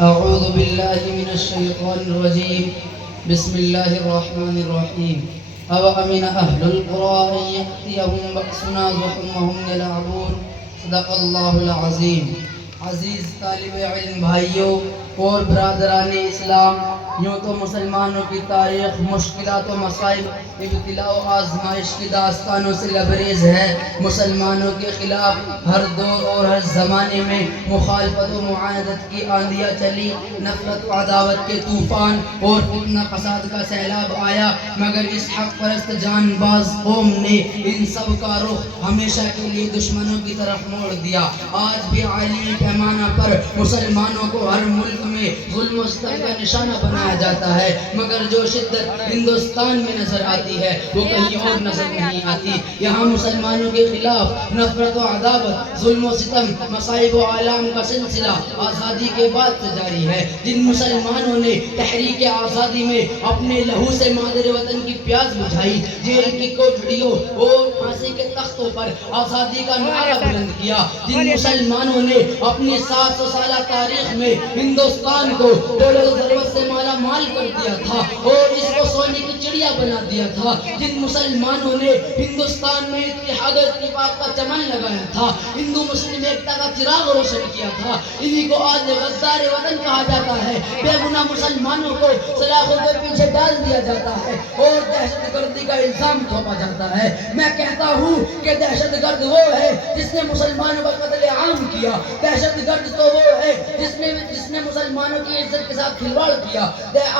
أعوذ بالله من الشيطان الرجيم. بسم الله الرحمن الرحيم. أوأمن أهل القرى أن يأتيهم بأسنا ضحى وهم يلعبون. صدق اللہ العظیم. عزیز طالب علم بھائیوں اور برادران اسلام، یوں تو مسلمانوں کی تاریخ مشکلات و مصائب، ابتلاء و آزمائش کی داستانوں سے لبریز ہے. مسلمانوں کے خلاف ہر دور اور ہر زمانے میں مخالفت و معاندت کی آندیاں چلی، نفرت و عداوت کے طوفان اور فتنہ فساد کا سیلاب آیا، مگر اس حق پرست جان باز قوم نے ان سب کا رخ ہمیشہ کے لیے دشمنوں کی طرف موڑ دیا. آج بھی عالمی پیمانہ پر مسلمانوں کو ہر ملک میں ظلم و ستم کا نشانہ بنایا جاتا ہے، مگر جو شدت ہندوستان میں نظر آتی ہے وہ کہیں اور نظر نہیں آتی. یہاں مسلمانوں کے خلاف نفرت و عداوت، ظلم و ستم، مصائب و آلام کا سلسلہ آزادی کے بعد سے جاری ہے. جن مسلمانوں نے تحریک آزادی میں اپنے لہو سے مادر وطن کی پیاس بجھائی، جیل کی کوٹڑیوں اور پھانسی کے تختوں پر آزادی کا نعرہ بلند کیا، جن مسلمانوں نے اپنی 700 سالہ تاریخ میں ہندوستان کو دولت و ثروت سے مالا مال کر دیا تھا اور اس کو سونے کی چڑیا بنا دیا تھا، جن مسلمانوں نے ہندوستان میں اتحاد و اتفاق کا چمن لگایا تھا، ہندو مسلم ایکتا کا چراغ روشن کیا تھا، انہی کو آج غدار وطن کہا جاتا ہے. بے گناہ مسلمانوں کو سلاخوں کے پیچھے ڈال دیا جاتا ہے اور دہشت گردی کا الزام تھوپا جاتا ہے. میں کہتا ہوں کہ دہشت گرد وہ ہے جس نے مسلمانوں کا قتل عام کیا. دہشت گرد تو وہ ہے جس نے مسلمانوں کی عزت کے ساتھ کھلواڑ کیا.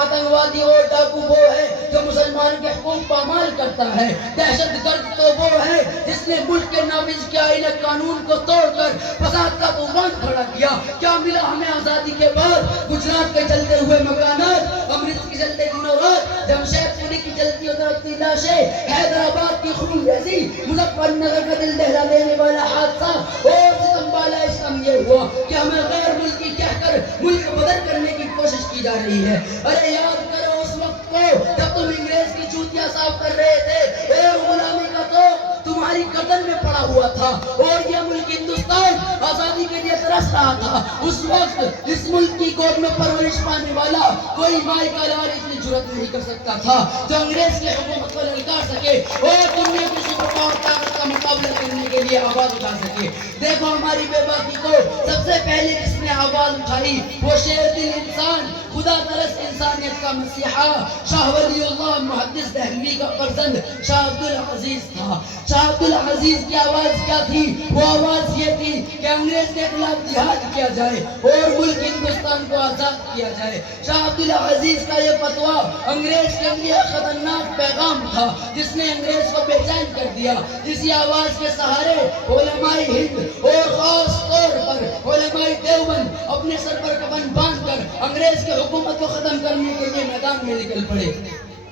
آتنکوادی اور ڈاکو وہ ہے جو مسلمانوں کے حقوق پامال کرتا ہے. دہشت گرد تو وہ ہے جس نے ملک کے نافذ کیا آئین قانون کو توڑ کر فساد کا طوفان کھڑا کیا. کیا ملا ہمیں آزادی کے بعد؟ گجرات کے جلتے ہوئے مکانات، امرت کی جلتے دنوں رات، جمشید پوری کی جلتی و تڑپتی لاشیں، حیدرآباد کی خون ریزی، مظفر نگر کا دل دہلا دینے والا حادثہ اور ستم بالا اسلام یہ ہوا کہ ہمیں غیر ملکی کہہ کر ملک بدر کرنے کی کوشش کی جا رہی ہے. ارے یاد کرو اس وقت کو جب تم انگریز کی چوتیاں صاف کر رہے تھے. اے غلامی کا تو تمہاری گردن میں پڑا ہوا تھا اور یہ ملک ہندوستان آزادی کے لیے ترس رہا تھا. اس وقت اس ملک کی گود میں پرورش پانے والا کوئی مائی کا لال اتنی جرات نہیں کر سکتا تھا جو انگریز کی حکومت کو للکار سکے اور دنیا کی سپر پاور طاقت کا مقابلہ کرنے کے لیے آواز اٹھا سکے. دیکھو ہماری بے باکی کو سب سے پہلے جس نے آواز اٹھائی وہ شیر دل انسان، خدا پرست انسانیت کا مسیحا، شاہ ولی اللہ محدث دہلوی کا فرزند شاہ عبدالعزیز تھا. شاہ عبدالعزیز کی آواز کیا تھی؟ وہ آواز یہ تھی کہ انگریز کے خلاف جہاد کیا جائے اور ملک ہندوستان کو آزاد کیا جائے. شاہ عبدالعزیز کا یہ فتویٰ انگریز کے لیے خطرناک پیغام تھا جس نے انگریز کو بے چین کر دیا. اسی آواز کے سہارے علماء ہند اور خاص طور پر علماء دیوبند اپنے سر پر کفن باندھ کر انگریز کی حکومت کو ختم کرنے کے لیے میدان میں نکل پڑے.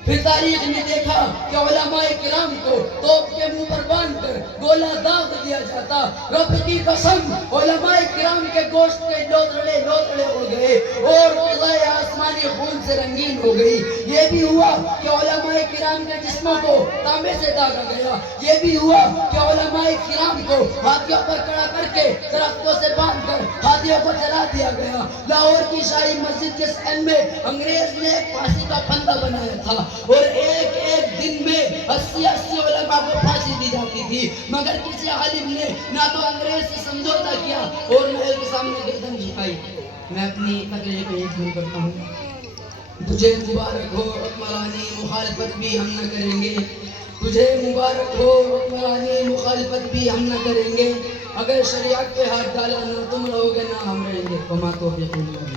پھر تاریخ نے دیکھا کہ علماء کرام کو توپ کے منہ پر باندھ کر گولہ داغ دیا جاتا. رب کی قسم علماء کرام کے گوشت کے لوتھڑے ہو گئے اور فضائے آسمانی خون سے رنگین ہو گئی. یہ بھی ہوا کہ علماء کرام کے جسموں کو تانبے سے داغا گیا. یہ بھی ہوا کہ علماء کرام کو ہاتھیوں پر کڑا کر کے درختوں سے باندھ کر ہاتھیوں کو جلا دیا گیا. لاہور کی شاہی مسجد کے سین میں انگریز نے ایک پھانسی کا پھندا بنایا تھا اور ایک دن میں 80 علماء کو پھانسی دی جاتی تھی، مگر کسی عالم نے نہ تو انگریز سے سمجھوتا کیا اور نہ ان کے سامنے گردن جھکائی. میں اپنی تقریر کو شروع کرتا ہوں. تجھے مبارک ہو حکمرانی، مخالفت بھی ہم نہ کریں گے. تجھے مبارک ہو حکمرانی، مخالفت بھی ہم نہ کریں گے. اگر شریعت پہ ہاتھ ڈالا نہ تم رہو گے نہ ہم رہیں گے. وما توفیق الا باللہ.